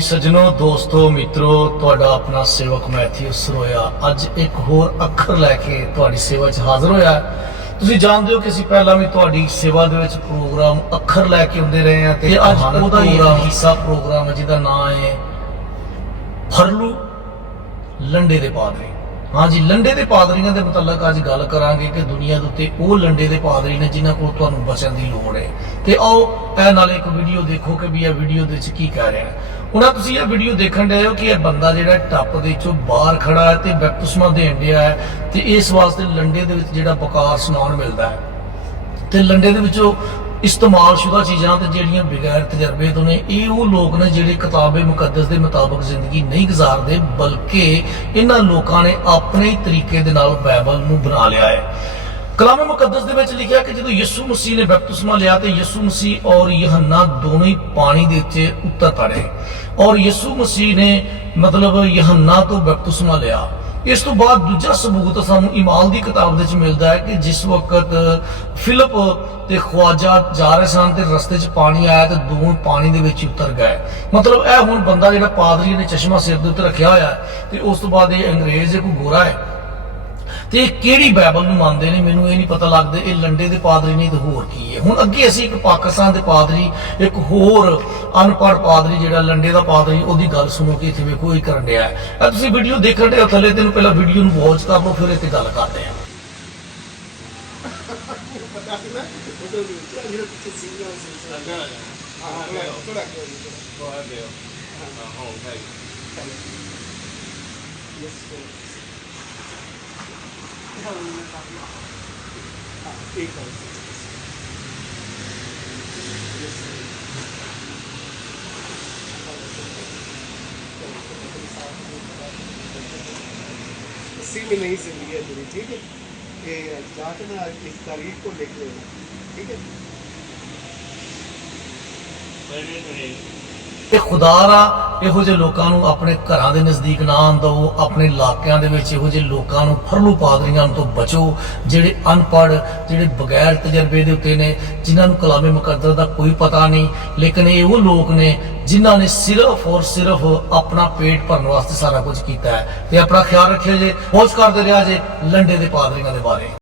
सज्जनों दोस्तों मित्रों ਤੁਹਾਡਾ अपना सेवक मैथ्यू सरोया ਅੱਜ एक होर ਅੱਖਰ ਲੈ ਕੇ ਤੁਹਾਡੀ ਸੇਵਾ 'ਚ ਹਾਜ਼ਰ ਹੋਇਆ। ਤੁਸੀਂ ਜਾਣਦੇ ਹੋ ਕਿ ਅਸੀਂ ਪਹਿਲਾਂ ਵੀ ਤੁਹਾਡੀ ਸੇਵਾ ਦੇ ਵਿੱਚ ਪ੍ਰੋਗਰਾਮ ਅੱਖਰ ਲੈ ਕੇ ਆਉਂਦੇ ਰਹੇ ਹਾਂ ਤੇ ਅੱਜ ਉਹਦਾ ਹੀ ਹਿੱਸਾ ਪ੍ਰੋਗਰਾਮ ਹੈ ਜਿਹਦਾ ਨਾਮ ਹੈ ਫਰਲੂ ਲੰਡੇ ਦੇ ਪਾਦਰੀ। हाँ जी, लंडे के पादरियों के मुतलक अज गल करांगे कि दुनिया के उत्ते वो लंडे के पादरी ने जिन्हां कोल तुहानूं बचन की लोड़ है। तो आओ ए नाल एक वीडियो देखो कि भी यह वीडियो दे विच की कह रहा है। हुण तुसीं यह वीडियो देखण डए हो कि यह बंदा जिहड़ा टप दे चों बाहर खड़ा है ते बपतिस्मा देण डिआ है ते इस वास्ते लंडे दे विच जिहड़ा बकार समान मिलदा है ते लंडे दे विचों इस्तेमाल शुदा चीज़ां ते जिहड़ियां बगैर तजर्बे तो ने ये वो लोग ने जिहड़े किताबे मुकद्दस के मुताबिक जिंदगी नहीं गुजारते बल्कि इन्हां लोकां ने अपने तरीके दे नाल बाइबल नूं बना लिया है। कलामे मुकद्दस दे विच लिखिया कि जदों यीशु मसीह ने बपतिस्मा लिया तो यीशु मसीह और यूहन्ना दोनों ही पानी दे विच उतर पड़े और यीशु मसीह ने मतलब यूहन्ना तो बपतिस्मा लिया। इस तो बाद दूजा सबूत सानू इमाल की किताब दे मिलता है कि जिस वक्त फिलिप ते ख्वाजा जा रहे सन ते रस्ते च पानी आया तो दोनों पानी दे विच उतर गए। मतलब यह हुण बंदा जिहड़ा पादरी ने चश्मा सिर दे उत्ते रखिया होया ते उस तो बाद ये अंग्रेज है कोई गोरा है ते किहड़ी बाइबल नूं मनदे ने मैनूं ये नहीं पता लगदा। ये लंडे दे पादरी नहीं तो होर की है। हुण अगे असीं एक पाकिस्तान दे पादरी एक होर अनपढ़ पादरी जिहड़ा लंडे दा पादरी ओहदी गल सुनो कि इत्थे वेखो ही करन डिआ है। तुसीं वीडियो देखण डे हो थल्ले तेनूं पहला वीडियो नूं वॉच कर लो फिर इत्ते गल करदे आ। इसी में नहीं जिंदगी है तेरी, ठीक है। कि जाके ना इस तारीख को लिख लेना, ठीक है। ਇਹ ਖੁਦਾਰਾ ਇਹੋ ਜਿਹੇ ਲੋਕਾਂ ਨੂੰ ਆਪਣੇ ਘਰਾਂ ਦੇ ਨਜ਼ਦੀਕ ਨਾ ਆਂਦੋ, ਆਪਣੇ ਇਲਾਕਿਆਂ ਦੇ ਵਿੱਚ ਇਹੋ ਜਿਹੇ ਲੋਕਾਂ ਨੂੰ ਫਰਲੂ ਪਾਦਰੀਆਂ ਤੋਂ ਬਚੋ ਜਿਹੜੇ ਅਨਪੜ੍ਹ ਜਿਹੜੇ ਬਗੈਰ ਤਜਰਬੇ ਦੇ ਉੱਤੇ ਨੇ ਜਿਨ੍ਹਾਂ ਨੂੰ ਕਲਾਮੇ ਮੁਕੱਦਸ ਦਾ ਕੋਈ ਪਤਾ ਨਹੀਂ। ਲੇਕਿਨ ਇਹ ਉਹ ਲੋਕ ਨੇ ਜਿਨ੍ਹਾਂ ਨੇ ਸਿਰਫ ਔਰ ਸਿਰਫ ਆਪਣਾ ਪੇਟ ਭਰਨ ਵਾਸਤੇ ਸਾਰਾ ਕੁਝ ਕੀਤਾ ਹੈ। ਤੇ ਆਪਣਾ ਖਿਆਲ ਰੱਖਿਓ ਜੇ, ਪਹੁੰਚ ਕਰਦੇ ਰਿਹਾ ਜੇ ਲੰਡੇ ਦੇ ਪਾਦਰੀਆਂ ਦੇ ਬਾਰੇ।